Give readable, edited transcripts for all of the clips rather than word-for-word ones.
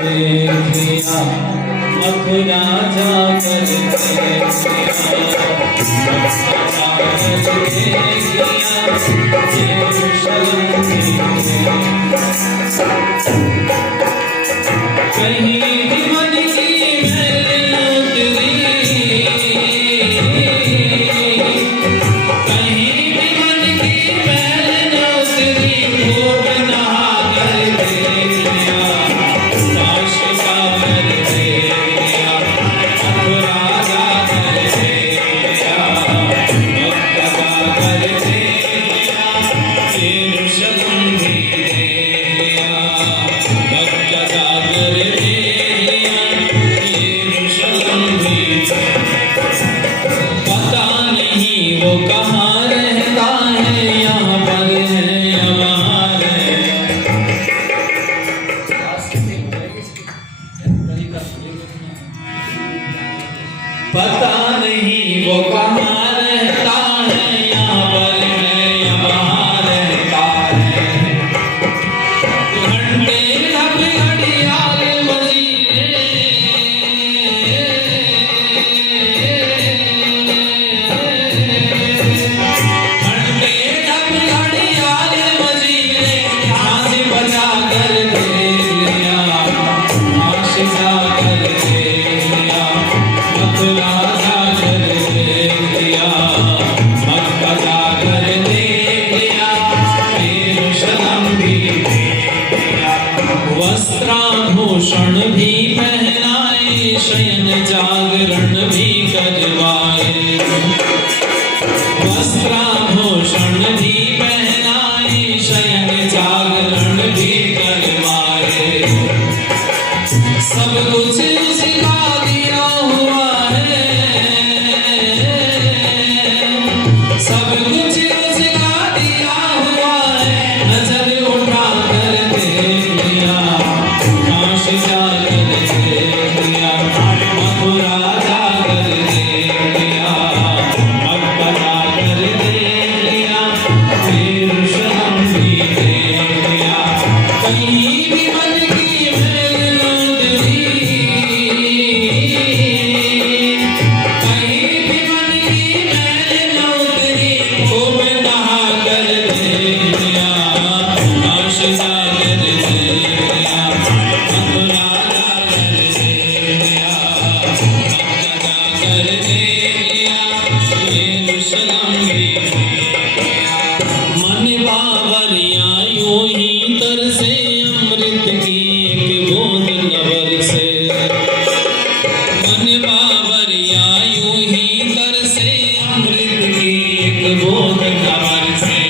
देख लिया, मथुरा जाकर देख लिया, यरूशलेम कहीं भी मन की मैल उतरी, कहीं भी मन की मैल उतरी, खूब नहा कर देख लिया, काश सागर देख लिया, मथुरा जाकर देख लिया, मक्का जाकर देख लिया, यरूशलेम भी देख लिया, मक्का जाकर देख लिया, यरूशलेम भी। पता नहीं वो कहाँ रहता है, यहाँ पर है या वहाँ है। पता नहीं वो कहाँ रहता है, यहाँ पर है या वहाँ रहता है। घंटे ढब घड़ियाल वजीरे, घंटे ढब घड़ियाल वजीरे, झांसी बजा कर देख लिया, झांसी जाकर देख लिया, मथुरा जाकर देख लिया, मक्का जाकर देख लिया, यरूशलेम भी देख लिया। वस्त्राभूषण भी पहनाए, शयन जागरण भी करवाए, वस्त्राभूषण भी पहनाए, शयन जागरण भी करवाए। सब कुछ उसका दिया हुआ है, सब कुछ उसका दिया हुआ है, नजर उठा कर देख लिया, काश जाकर देख लिया, मथुरा जाकर देख लिया, मक्का जाकर देख लिया, यरूशलेम भी देख लिया। कहीं भी मन की मैल उतरी, कहीं भी मन की मैल उतरी, खूब नहा कर देख लिया, काश जाकर देख लिया, मथुरा जाकर देख लिया, मक्का जाकर देख लिया, यरूशलेम भी देख लिया। मन बावरिया यूं ही तरसे, अमृत की एक बूंद नवर से, मन बावरिया यूं ही तरसे, अमृत की एक बूंद नवर से।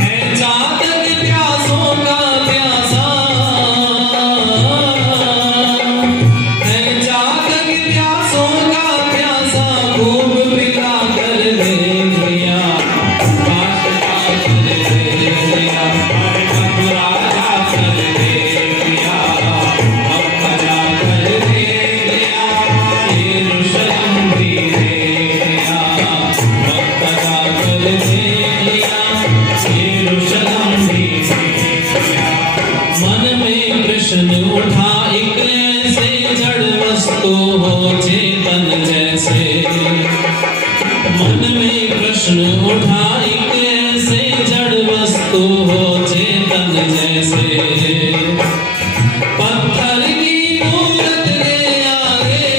है जातक प्यासों का प्यासा, है जातक प्यासों का प्यासा, खूब पिला कर देख लिया, काश जाकर देख लिया, मथुरा जाकर देख लिया, मक्का जाकर देख लिया, यरूशलेम भी देख लिया, मक्का जाकर देख लिया, यरूशलेम भी देख लिया। मन में प्रश्न उठा एक ऐसे, जड़ वस्तु हो चेतन जैसे, मन में प्रश्न उठा एक ऐसे, जड़ वस्तु हो चेतन जैसे। पत्थर की मूरत के आगे,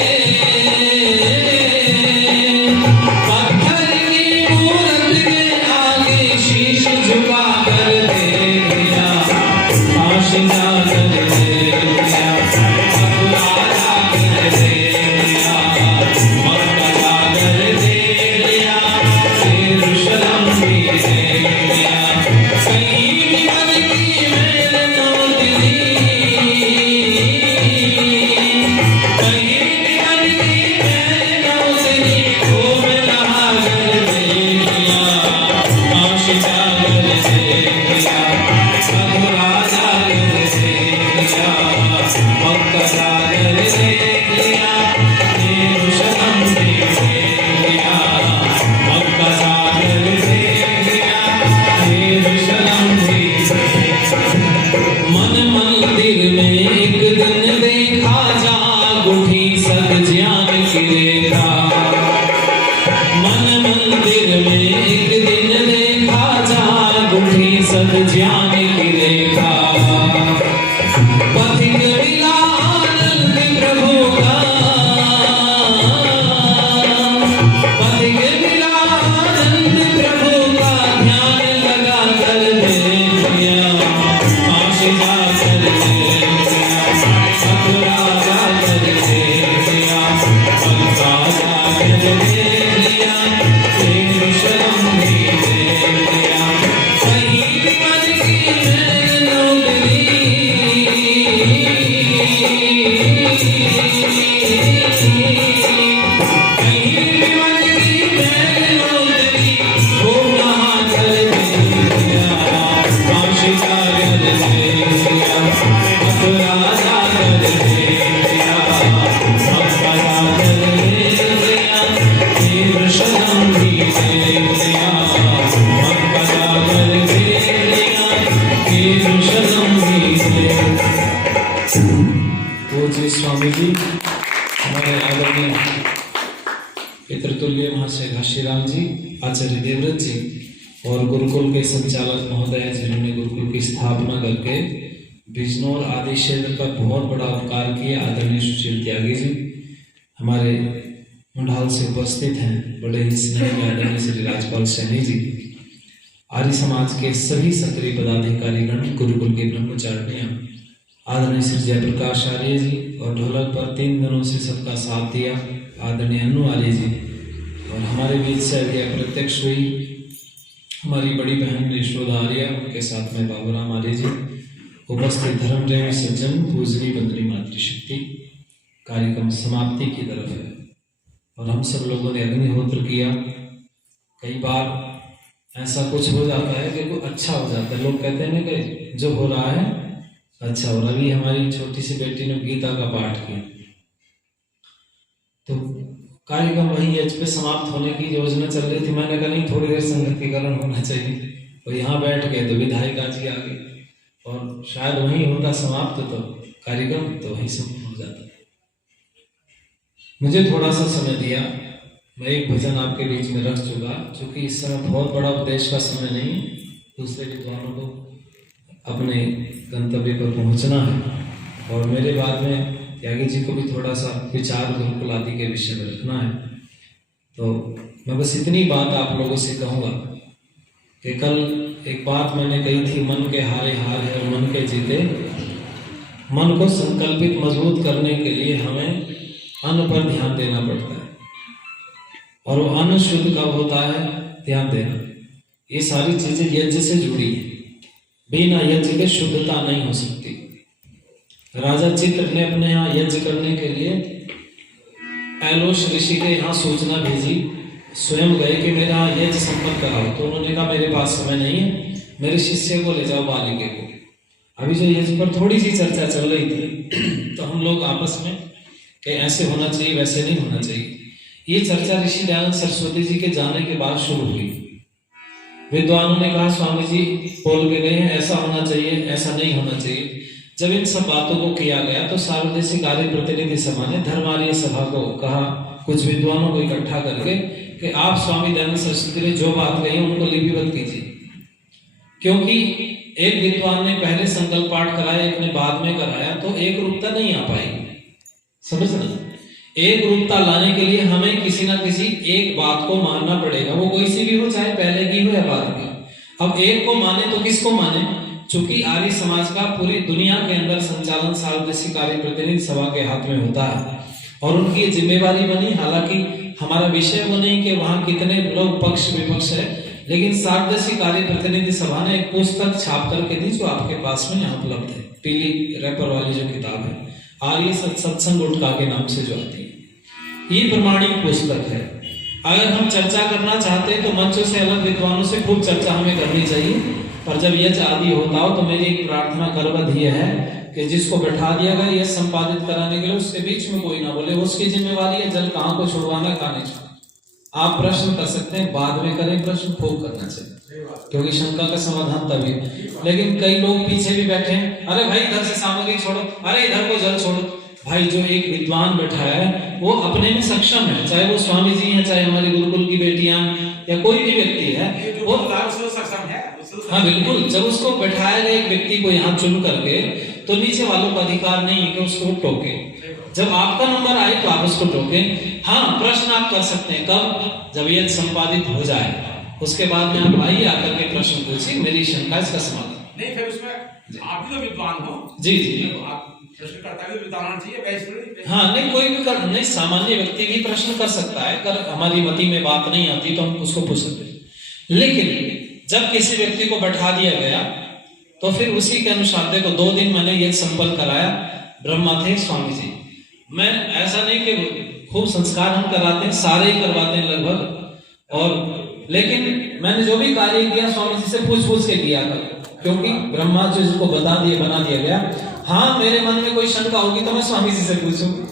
पत्थर की मूरत के आगे, शीश झुका कर देख लिया, काश जाकर देख लिया, मथुरा जाकर देख में एक दिन देखा जाग उठी सद ज्ञान की रेखा। मन मंदिर में एक दिन देखा जाग उठी सद ज्ञान की रेखा। पथिक मिला आनंद प्रभु का, पथिक मिला आनंद प्रभु का, ध्यान लगा कर देख लिया, काश जाकर देख लिया, मथुरा जाकर देख लिया, मथुरा जाकर देख लिया, कृष्ण भी देख लिया। कहीं भी मन की मैल न उतरी, कहीं भी मन की मैल न उतरी, वो नहा कर देख लिया, काशी का घर देख लिया, मथुरा जाकर देख लिया, मथुरा जाकर देख लिया, कृष्ण भी देख लिया, मथुरा जाकर देख लिया, कृष्ण भी देख। पूज्य स्वामी जी, हमारे आदरणीय पितृतुल्य महाशय घाशीराम जी, आचार्य देवव्रत जी और गुरुकुल के संचालक महोदय जिन्होंने गुरुकुल की स्थापना करके बिजनौर आदि क्षेत्र पर बहुत बड़ा उपकार किया, आदरणीय सुशील त्यागी जी हमारे मुंडाल से उपस्थित हैं, बड़े ही स्नेही आदरणीय श्री राजपाल सैनी जी, आर्य समाज के सभी सक्रिय पदाधिकारीगण, गुरुकुल के ब्रह्मचारिणियां, आदरणीय श्री जयप्रकाश आर्य जी और ढोलक पर 3 दिनों से सबका साथ दिया आदरणीय अनु आर्य जी, और हमारे बीच से अभी अप्रत्यक्ष हुई हमारी बड़ी बहन यशोदा आर्य, उनके साथ में बाबूराम आर्य जी, उपस्थित धर्म प्रेमी सज्जन, पूजनी बंदरी मातृशक्ति। कार्यक्रम समाप्ति की तरफ है और हम सब लोगों ने अग्निहोत्र किया। कई बार ऐसा कुछ हो जाता है कि कुछ अच्छा हो जाता है, लोग कहते हैं ना कि जो हो रहा है अच्छा हो रहा है। अभी हमारी छोटी सी बेटी ने गीता का पाठ किया, तो कार्यक्रम वही एज पे समाप्त होने की योजना चल रही थी। मैंने कहा नहीं, थोड़ी देर संगतीकरण होना चाहिए, और यहाँ बैठ गए तो विधायिका जी आ गई और शायद वहीं होता समाप्त तो कार्यक्रम तो वहीं समाप्त हो जाता। मुझे थोड़ा सा समय दिया, मैं एक भजन आपके बीच में रख चुका, क्योंकि इस समय बहुत बड़ा उपदेश का समय नहीं, दूसरे विद्वानों को अपने गंतव्य पर पहुंचना है और मेरे बाद में त्यागी जी को भी थोड़ा सा विचार गुरुकुल आदि के विषय में रखना है। तो मैं बस इतनी बात आप लोगों से कहूँगा कि कल एक बात मैंने कही थी, मन के हारे हार है और मन के जीते। मन को संकल्पित मजबूत करने के लिए हमें अन्न पर ध्यान देना पड़ता है, और वो अन्न शुद्ध कब होता है, ध्यान देना। ये सारी चीजें यज्ञ से जुड़ी है, बिना यज्ञ के शुद्धता नहीं हो सकती। राजा चित्र ने अपने यहाँ यज्ञ करने के लिए ऐलोश ऋषि के यहाँ सूचना भेजी, स्वयं गए कि मेरा यज्ञ संपन्न कराओ, तो उन्होंने कहा मेरे पास समय नहीं है, मेरे शिष्य को ले जाओ बालिके को। अभी जो यज्ञ पर थोड़ी सी चर्चा चल रही थी, तो हम लोग आपस में कि ऐसे होना चाहिए वैसे नहीं होना चाहिए, ये चर्चा ऋषि दयानंद सरस्वती जी के जाने के बाद शुरू हुई। विद्वानों ने कहा स्वामी जी बोल के गए हैं ऐसा होना चाहिए, ऐसा नहीं होना चाहिए। जब इन सब बातों को किया गया तो सार्वदेशिक आर्य प्रतिनिधि सभा ने धर्मार्य सभा को कहा, कुछ विद्वानों को इकट्ठा करके, कि आप स्वामी दयानंद सरस्वती ने जो बात कही उनको लिपिबद्ध कीजिए, क्योंकि एक विद्वान ने पहले संकल्प पाठ कराया, एक ने बाद में कराया, तो एक रूपता नहीं आ पाएगी। समझना, एक रूपता लाने के लिए हमें किसी ना किसी एक बात को मानना पड़ेगा, वो कोई सी भी हो, चाहे पहले की हो या बाद की। अब एक को माने तो किसको माने? चूंकि आर्य समाज का पूरी दुनिया के अंदर संचालन सार्वदेशिक आर्य प्रतिनिधि सभा के हाथ में होता है और उनकी जिम्मेवारी बनी। हालांकि हमारा विषय वो नहीं कि वहां कितने लोग पक्ष विपक्ष है, लेकिन सार्वदेशिक आर्य प्रतिनिधि सभा ने एक पुस्तक छाप करके दी, जो आपके पास में यहाँ उपलब्ध है, पीली रैपर वाली जो किताब है, आर्य सत्संग गुटका के नाम से जो आती है, ये प्रमाणिक पुस्तक है। अगर हम चर्चा करना चाहते हैं तो मंचों से अलग विद्वानों से खूब चर्चा हमें करनी चाहिए, पर जब यज्ञ आदि होता हो तो मेरी एक प्रार्थना करवध ये है कि जिसको बैठा दिया गया यह संपादित कराने के लिए उसके बीच में कोई ना बोले, उसकी जिम्मेवारी है जल कहाँ को छुड़वाना, कहाँ नहीं छुड़वाना। आप प्रश्न कर सकते हैं, बाद में करें प्रश्न, खूब करना चाहिए। क्योंकि शंका का समाधान तभी। लेकिन कई लोग पीछे भी बैठे हैं, अरे भाई इधर से सामग्री छोड़ो, अरे इधर को जल छोड़ो। भाई जो एक विद्वान बैठा है वो अपने में सक्षम है, चाहे वो स्वामी जी हैं, चाहे हमारी गुरुकुल की बेटियां या कोई भी व्यक्ति है, वो सक्षम है। हाँ बिल्कुल। जब उसको बैठाया गया एक व्यक्ति को यहाँ चुन करके, तो नीचे वालों का अधिकार नहीं है कि उसको टोके। जब आपका नंबर आए तो आप उसको टोके। हाँ, प्रश्न आप कर सकते हैं, कब? जब ये संपादित हो जाए, उसके बाद में आप आइए आकर के प्रश्न पूछिए, मेरी शंका इसका समाधान। नहीं, फिर उसमें आप भी तो विद्वान हो। जी जी, आप प्रश्न करता भी विद्वान होना चाहिए। हाँ, नहीं कोई भी नहीं, सामान्य व्यक्ति भी प्रश्न कर सकता है। अगर हमारी मति में बात नहीं आती तो हम उसको पूछ सकते हैं। लेकिन जब किसी व्यक्ति को बैठा दिया गया तो फिर उसी के अनुसार, देखो 2 दिन मैंने ये संपल कराया, ब्रह्मा थे स्वामी जी। मैं ऐसा नहीं कि खूब संस्कार हम कराते हैं, सारे ही करवाते हैं लगभग, और लेकिन मैंने जो भी कार्य किया स्वामी जी से पूछ के किया था, क्योंकि ब्रह्मा जो जिसको बना दिया गया। हाँ, मेरे मन में कोई शंका होगी तो मैं स्वामी जी से पूछूंगा,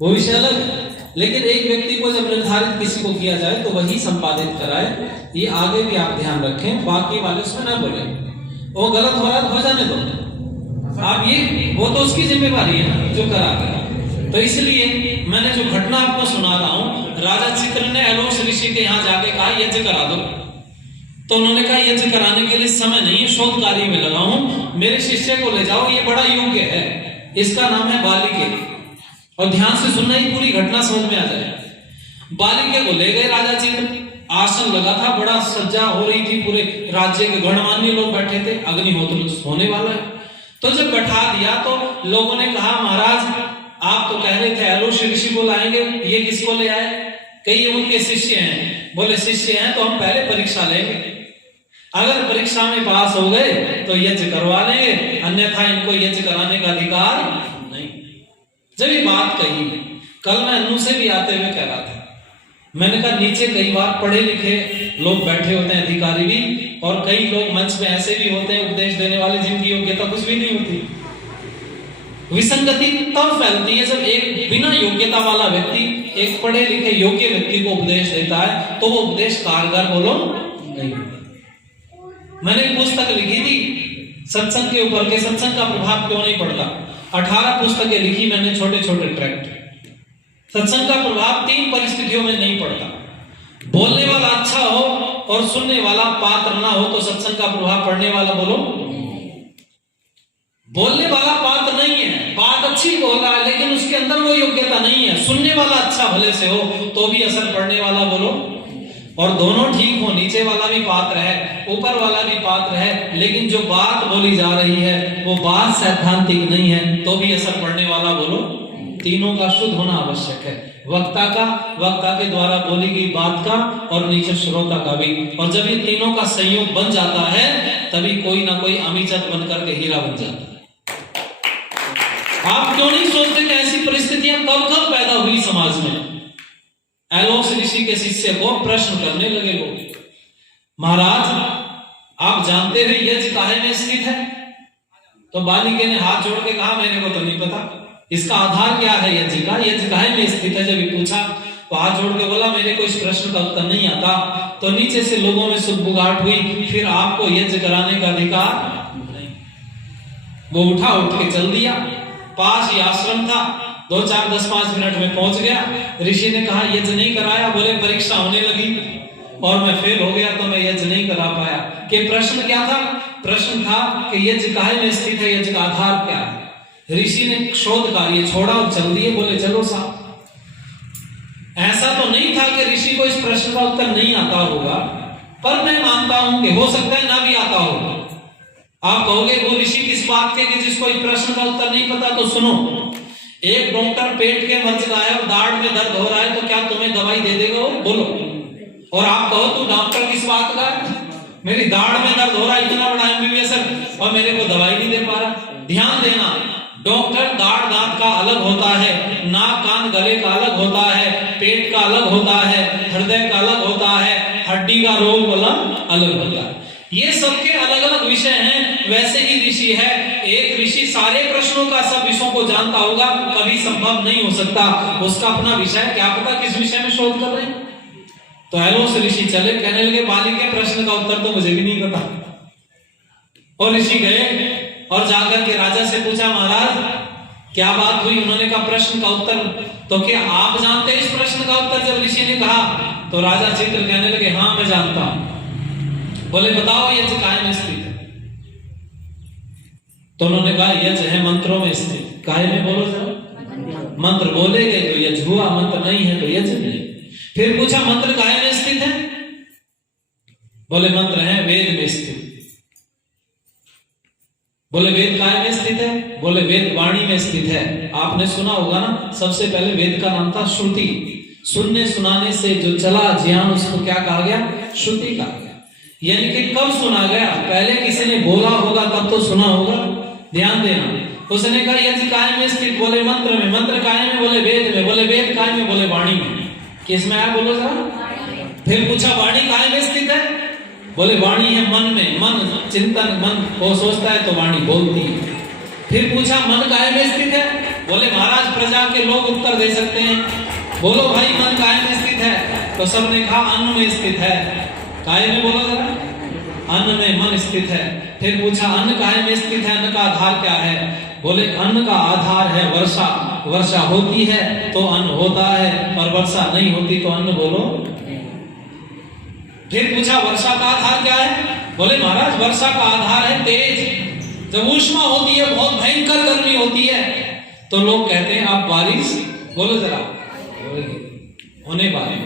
वो विषय अलग है। लेकिन एक व्यक्ति को जब निर्धारित किसी को किया जाए तो वही संपादित कराए, ये आगे भी आप ध्यान रखें, बाकी वाले उसमें ना बोले। वो गलत हो रहा है हो जाने दो आप, ये वो तो उसकी जिम्मेवारी है ना जो करा गया। तो इसलिए मैंने जो घटना आपको सुना रहा हूँ, राजा चित्र ने एलोस ऋषि के यहाँ जाके कहा यज्ञ करा दो, तो उन्होंने कहा यज्ञ कराने के लिए समय नहीं है, शोध कार्य में लगा हूं, मेरे शिष्य को ले जाओ, ये बड़ा योग्य है, इसका नाम है बालिके। और ध्यान से सुनना, ही पूरी घटना समझ में आ जाए। बालिके को ले गए राजा चित्र, आसन लगा था, बड़ा सज्जा हो रही थी, पूरे राज्य के गणमान्य लोग बैठे थे, अग्निहोत्र होने वाला है। तो जब बैठा दिया तो लोगों ने कहा महाराज आप तो कह रहे थे एलोस ऋषि को लाएंगे, ये किसको ले आए? कई उनके शिष्य हैं। बोले शिष्य हैं तो हम पहले परीक्षा लेंगे, अगर परीक्षा में पास हो गए तो यज्ञ करवा लेंगे, अन्यथा इनको यज्ञ कराने का अधिकार नहीं। जब ये बात कही, कल मैं अन्नू से भी आते हुए कह रहा था, मैंने कहा नीचे कई बार पढ़े लिखे लोग बैठे होते हैं, अधिकारी भी, और कई लोग मंच में ऐसे भी होते हैं उपदेश देने वाले जिनकी योग्यता कुछ भी नहीं होती। विसंगति तब फैलती है जब एक बिना योग्यता वाला व्यक्ति एक पढ़े लिखे योग्य व्यक्ति को उपदेश देता है, तो वो उपदेश कारगर बोलो नहीं होता। मैंने एक पुस्तक लिखी थी सत्संग के ऊपर के सत्संग का प्रभाव क्यों नहीं पड़ता। 18 पुस्तकें लिखी मैंने, छोटे छोटे ट्रैक्ट। सत्संग का प्रभाव 3 परिस्थितियों में नहीं पड़ता। बोलने वाला अच्छा हो और सुनने वाला पात्र ना हो तो सत्संग का प्रभाव पड़ने वाला बोलो। बोलने वाला पात्र नहीं है, बात अच्छी बोल रहा है लेकिन उसके अंदर वो योग्यता नहीं है, सुनने वाला अच्छा भले से हो तो भी असर पड़ने वाला बोलो। और दोनों ठीक हो, नीचे वाला भी पात्र है, ऊपर वाला भी पात्र है, लेकिन जो बात बोली जा रही है वो बात सैद्धांतिक नहीं है, तो भी असर पड़ने वाला बोलो। तीनों का शुद्ध होना आवश्यक है, वक्ता के द्वारा बोली गई बात का, और नीचे श्रोता का भी। और जब ये तीनों का संयोग बन जाता है तभी कोई ना कोई अमीचत बनकर के हीरा बन जाता है। आप क्यों नहीं सोचते कि ऐसी परिस्थितियां कब कब पैदा हुई समाज में? एलोस ऋषि के शिष्य को प्रश्न करने लगे लोग, महाराज आप जानते हैं यज्ञ काहे में स्थित है? तो बालिके ने हाथ जोड़ के कहा मेरे को तो नहीं पता, इसका आधार क्या है यज्ञ का, यज्ञ काहे में स्थित है? जब ये पूछा तो हाथ जोड़ के बोला मेरे को इस प्रश्न का उत्तर नहीं आता। तो नीचे से लोगों में सुगबुगाहट हुई, फिर आपको यज्ञ कराने का अधिकार नहीं। वो उठ के चल दिया, पास ही आश्रम था, 2-4 10-5 मिनट में पहुंच गया। ऋषि ने कहा यज्ञ नहीं कराया, बोले परीक्षा होने लगी और मैं फेल हो गया तो मैं यज्ञ नहीं करा पाया। कि प्रश्न क्या था? प्रश्न था कि यज्ञ काहे में स्थित है, यज्ञ का आधार क्या है? ऋषि ने शोध कार्य छोड़ा और चल दिए, बोले चलो साहब। ऐसा तो नहीं था कि ऋषि को इस प्रश्न का उत्तर नहीं आता होगा, पर मैं मानता हूं कि हो सकता है ना भी आता हो। आप कहोगे वो ऋषि किस बात के कि जिसको इस प्रश्न का उत्तर नहीं पता? तो सुनो, एक डॉक्टर पेट के मर्ज का है और दाढ़ में दर्द हो रहा है तो क्या तुम्हें दवाई दे देगा वो? बोलो। और आप कहो तू डॉक्टर किस बात का है, मेरी दाढ़ में दर्द हो रहा है, इतना बड़ा एमबीबीएस और मेरे को दवाई नहीं दे पा रहा। ध्यान देना, डॉक्टर दाढ़ दांत का अलग होता है, नाक कान गले का अलग होता है, पेट का अलग होता है, हृदय का अलग होता है, हड्डी का रोग वाला अलग होता है। ये सबके अलग अलग विषय हैं। वैसे ही ऋषि है, एक ऋषि सारे प्रश्नों का सब विषयों को जानता होगा कभी संभव नहीं हो सकता। उसका अपना विषय, क्या पता किस विषय में शोध कर रहे हैं। तो एलोस ऋषि चले, कहने लगे बाली के प्रश्न का उत्तर तो मुझे भी नहीं पता। और ऋषि गए और जाकर के राजा से पूछा, महाराज क्या बात हुई? उन्होंने कहा प्रश्न का उत्तर तो क्या आप जानते हैं इस प्रश्न का उत्तर? जब ऋषि ने कहा तो राजा चित्र कहने लगे, हाँ मैं जानता हूं। बोले बताओ यज्ञ काहे में स्थित है? तो उन्होंने कहा यज्ञ है मंत्रों में स्थित। काहे में? बोलो जरा। मंत्र बोले गए तो यज्ञ हुआ, मंत्र नहीं है तो यज्ञ नहीं। फिर पूछा मंत्र काहे में स्थित है? बोले मंत्र है वेद में स्थित। बोले वेद काहे में स्थित है? बोले वेद वाणी में स्थित है। आपने सुना होगा ना, सबसे पहले वेद का नाम था श्रुति। सुनने सुनाने से जो चला ज्ञान उसको क्या कहा गया? श्रुति कहा गया। यानी कि कब सुना गया? पहले किसी ने बोला होगा तब तो सुना होगा। ध्यान देना। उसने कहा यज्ञ काहे में स्थित? बोले मंत्र में। मंत्र काहे में? बोले वेद में। बोले वेद काहे में? बोले वाणी में। किस में? आप बोलो जरा। फिर पूछा वाणी काहे में स्थित है? बोले वाणी है मन में। मन चिंतन, मन वो सोचता है तो वाणी बोलती है। फिर पूछा मन काहे में स्थित है? बोले महाराज प्रजा के लोग उत्तर दे सकते हैं। बोलो भाई मन काहे में स्थित है? तो सबने कहा अन्न में स्थित है। काहे में? बोलो जरा। अन्न में मन स्थित है। फिर पूछा अन्न काहे में स्थित है? अन्न का आधार क्या है? बोले अन्न का आधार है वर्षा। वर्षा होती है तो अन्न होता है, और वर्षा नहीं होती तो अन्न बोलो। फिर पूछा वर्षा का आधार क्या है? बोले महाराज वर्षा का आधार है तेज। जब ऊष्मा होती है, बहुत भयंकर गर्मी होती है, तो लोग कहते हैं आप बारिश बोलो जरा होने वाली।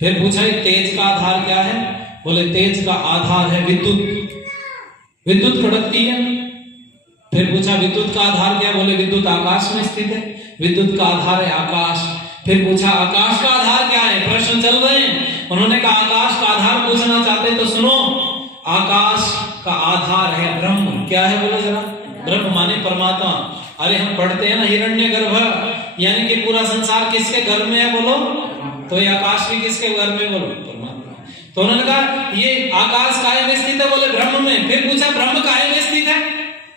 फिर पूछा तेज का आधार क्या है? बोले तेज का आधार है विद्युत। विद्युत कड़कती है। फिर पूछा विद्युत का आधार क्या? बोले विद्युत आकाश में स्थित है। विद्युत का आधार है आकाश। फिर पूछा आकाश का आधार क्या है? प्रश्न चल रहे हैं। उन्होंने कहा आकाश का आधार पूछना चाहते तो सुनो। आकाश का आधार है ब्रह्म। क्या है? बोलो जरा। ब्रह्म माने परमात्मा। अरे हम पढ़ते हैं ना हिरण्यगर्भ, यानी कि पूरा संसार किसके गर्भ में है? बोलो। तो ये आकाश भी किसके गर्भ में? बोलो परमात्मा। तो उन्होंने कहा ये आकाश काहे में स्थित है? बोले ब्रह्म में। फिर पूछा ब्रह्म काहे में स्थित है?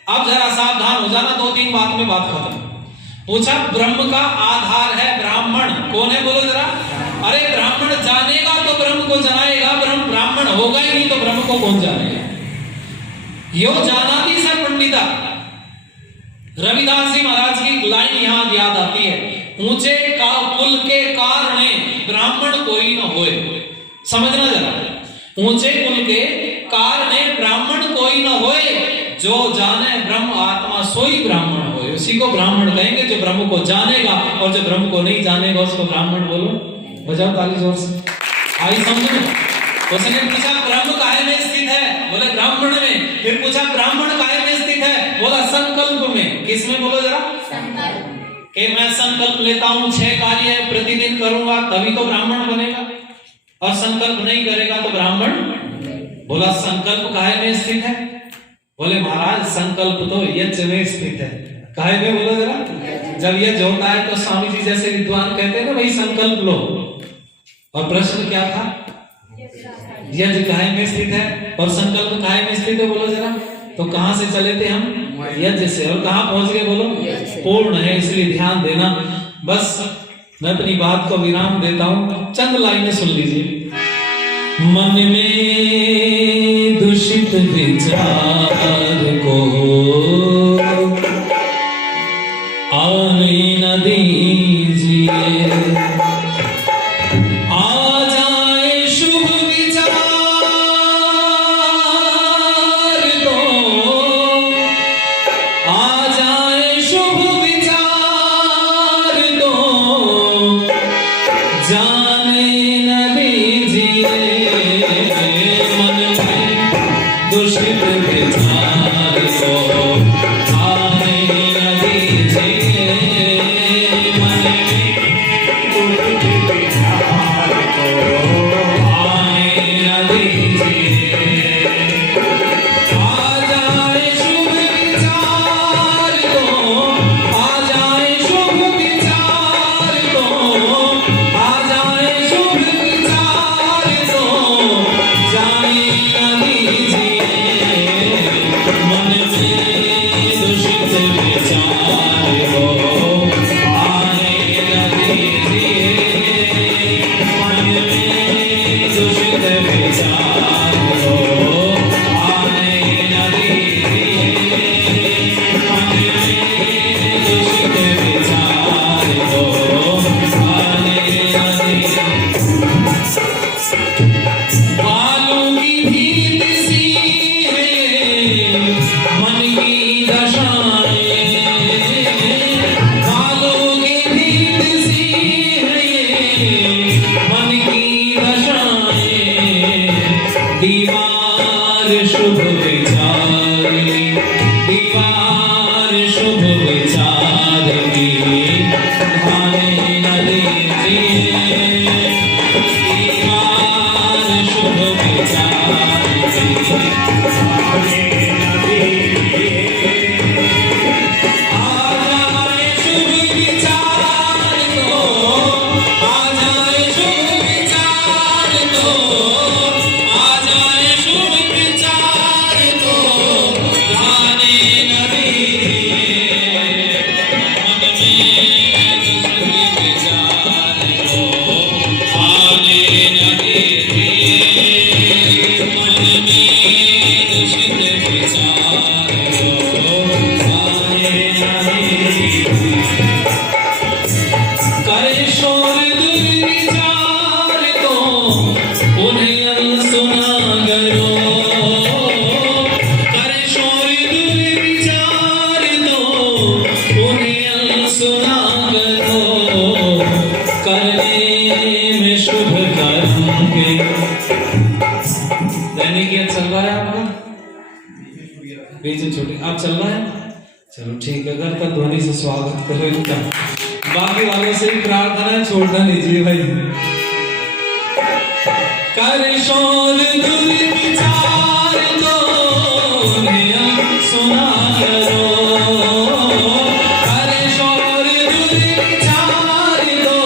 अब जरा सावधान हो जाना, 2-3 बात में बात खत्म। पूछा ब्रह्म का आधार है ब्राह्मण। कौन है? बोलो जरा। अरे ब्राह्मण जानेगा तो ब्रह्म को जनाएगा। ब्रह्म ब्राह्मण होगा ही नहीं तो ब्रह्म को कौन जानेगा? यो जानाति स पंडिता। रविदास जी महाराज की लाइन यहां याद आती है, ऊंचे का कुल के कारणे ब्राह्मण कोई न होए। समझना जरा। ऊंचे कुल के कारणे ब्राह्मण कोई न होए, जो जाने ब्रह्म आत्मा सोई ब्राह्मण होए। उसी को ब्राह्मण कहेंगे जो ब्रह्म को जानेगा, और जो ब्रह्म को नहीं जानेगा उसको ब्राह्मण बोलो। बजाओ ताली जोर से। आई समझ में? उसने पूछा ब्रह्म काहे में स्थित है? बोले ब्राह्मण में। फिर पूछा ब्राह्मण काहे में स्थित है? बोला संकल्प में। किस में? बोलो जरा। संकल्प। कि मैं संकल्प लेता हूं 6 कार्य प्रतिदिन करूंगा तभी तो ब्राह्मण बनेगा, और संकल्प नहीं करेगा तो ब्राह्मण। बोला संकल्प काहे में स्थित है? बोले महाराज संकल्प तो यज्ञ में स्थित है। काहे में? बोलो जरा। जब यज्ञ होता है तो स्वामी जी जैसे विद्वान कहते हैं ना भाई संकल्प लो। और प्रश्न क्या था? यज्ञ काहे में स्थित है और संकल्प काहे में स्थित है? बोलो जरा। तो कहां से चले थे हम? यज्ञ से। और कहां पहुंच गए? बोलो पूर्ण है, इसलिए ध्यान देना। बस मैं अपनी बात को विराम देता हूं, चंद लाइनें सुन लीजिए। मन में दूषित विचार को आने न दीजिए, आ जाए शुभ विचार तो, आ जाए शुभ विचार तो जाने न दीजिए। दूषित विचार को आने न दीजिए। मन में बीच में छोटी आप चल रहा है, चलो ठीक है। अगर तक ध्वनि से स्वागत करो इनका, बाकी वालों से भी प्रार्थना है, छोड़ना लीजिए भाई। कर शोर दिल विचार दो सुना करो, कर शोर दिल विचार दो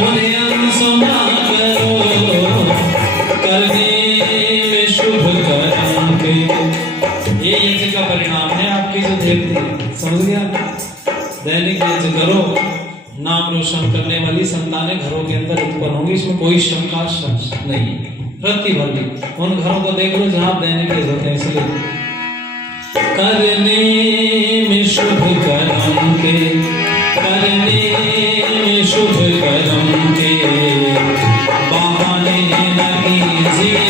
उन्हें सुना करो, करने में शुभ कर्म के ये यज्ञ का परिणाम है आपकी जो देवती, समझ गया। दैनिक यज्ञ करो, नाम रोशन करने वाली संतानें घरों के अंदर उत्पन्न होंगी, इसमें कोई शंका नहीं। रत्ती भर भी उन घरों को देख लो जहां दैनिक यज्ञ होते हैं। इसलिए करने में शुभ कर्म के, करने में शुभ कर्म के बहाने न कीजिए,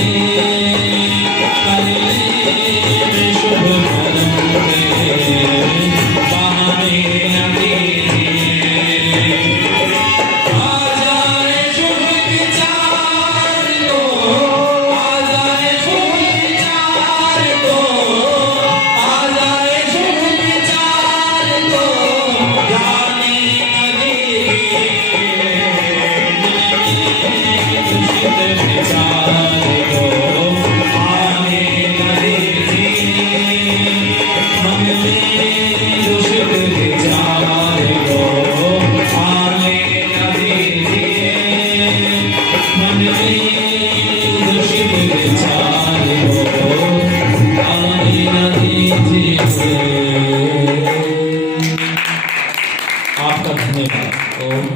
आपका धन्यवाद। ओम